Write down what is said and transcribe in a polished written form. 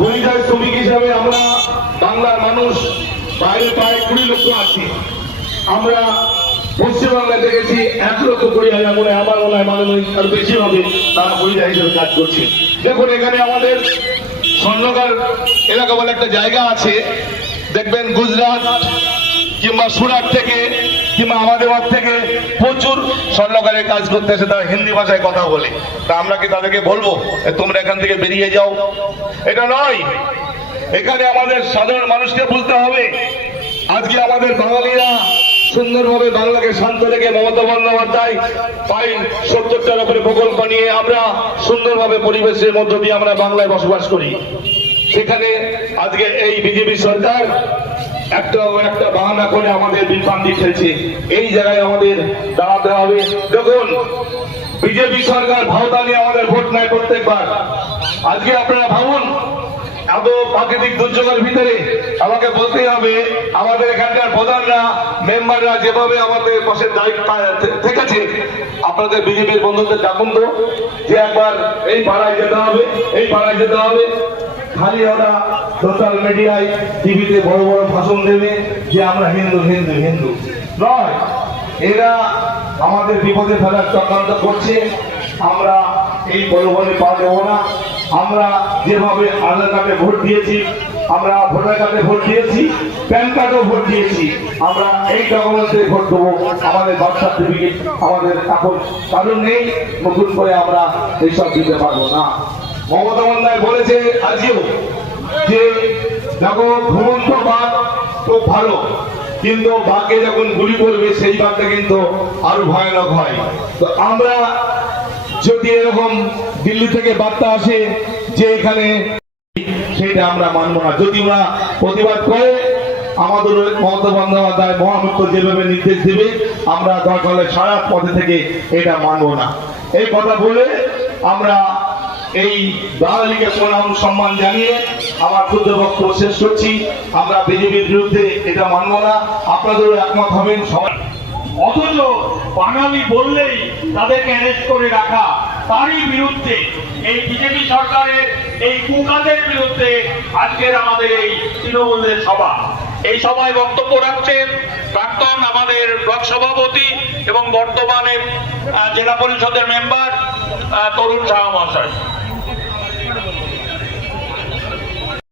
পরিযায়ী শ্রমিক হিসাবে আমরা বাংলার মানুষ বাইরে প্রায় 20 লক্ষ আছি। আমরা পশ্চিমবাংলায় দেখেছি 1,20,000 মনে আমার মনে হয় মানবিক আর বেশি হবে তারা পরিযায়ী হিসেবে কাজ করছে। দেখুন এখানে আমাদের স্বর্ণকার এলাকা বলে একটা জায়গা আছে, দেখবেন গুজরাট কিংবা সুরাট থেকে কিংবা আমাদের থেকে প্রচুর স্বর্ণকারের কাজ করতে এসে তারা হিন্দি ভাষায় কথা বলে। তা আমরা কি তাদেরকে বলবো তোমরা এখান থেকে বেরিয়ে যাও? এটা নয়। এখানে আমাদের সাধারণ মানুষকে বুঝতে হবে, আজকে আমাদের বাঙালিরা সুন্দরভাবে বাংলাকে শান্ত রেখে মমতা বন্দ্যোপাধ্যায় প্রায় 70টার উপরে প্রকল্প নিয়ে আমরা সুন্দরভাবে পরিবেশের মধ্য দিয়ে আমরা বাংলায় বসবাস করি। সেখানে আজকে এই বিজেপি সরকার একটা বাহানা করে আমাদের বিভ্রান্তি খেলছে। এই জায়গায় আমাদের দাঁড়াতে হবে। দেখুন বিজেপি সরকার ভাওতা নিয়ে আমাদের ভোট নেয় প্রত্যেকবার। আজকে আপনারা ভাবুন এত প্রাকৃতিক দুর্যোগের ভিতরে আমাকে বলতে হবে আমাদের এখানকার প্রধানরা মেম্বাররা যেভাবে আমাদের পাশের দায়িত্ব থেকেছে, আপনাদের বিজেপির বন্ধুদের ডাকুন তো যে একবার এই পাড়ায় যেতে হবে, এই পাড়ায় যেতে হবে। খালি ওরা সোশ্যাল মিডিয়ায় টিভিতে বড় বড় ভাষণ দেবে যে আমরা হিন্দু হিন্দু হিন্দু নয়, এরা আমাদের বিপদে ফেলার চক্রান্ত করছে। আমরা এই প্রলোভনে পা দেব না। আমরা যেভাবে আধার কার্ডে ভোট দিয়েছি, আমরা ভোটার কার্ডে ভোট দিয়েছি, প্যান কার্ডেও ভোট দিয়েছি, আমরা এই ডকুমেন্টে ভোট দেবো। আমাদের বার্থ সার্টিফিকেট আমাদের এখন কারণ নেই, নতুন করে আমরা এইসব দিতে পারবো না। মমতা বন্দ্যোপাধ্যায় বলেছে আজকেও যে দেখো ঘুমন্ত বাঘ খুব ভালো, কিন্তু বাঘকে যখন গুলি করবে সেই বাঘটা কিন্তু আরো ভয়ানক হয়। তো আমরা যদি এরকম দিল্লি থেকে বার্তা আসে যে এখানে, সেটা আমরা মানবো না। যদি ওরা প্রতিবাদ করে আমাদের মমতা বন্দ্যোপাধ্যায় মহামুখ্য যেভাবে নির্দেশ দেবে আমরা দরকার হলে সারা পথে থেকে এটা মানবো না। এই কথা বলে আমরা এই বাঙালিকে প্রণাম সম্মান জানিয়ে আমার ক্ষুদ্র বক্তব্য শেষ করছি। আমরা বিজেপির বিরুদ্ধে এটা মানব না, আপনাদেরও একমত হবেন সবাই। অথচ বাঙালি বললেই তাদেরকে অ্যারেস্ট করে রাখা, তারই বিরুদ্ধে এই বিজেপি সরকারের এই কুকাদের বিরুদ্ধে আজকের আমাদের এই তৃণমূলের সভা। এই সভায় বক্তব্য রাখছেন প্রাক্তন আমাদের ব্লক সভাপতি এবং বর্তমানে জেলা পরিষদের মেম্বার তরুণ সাহা মহাশয়।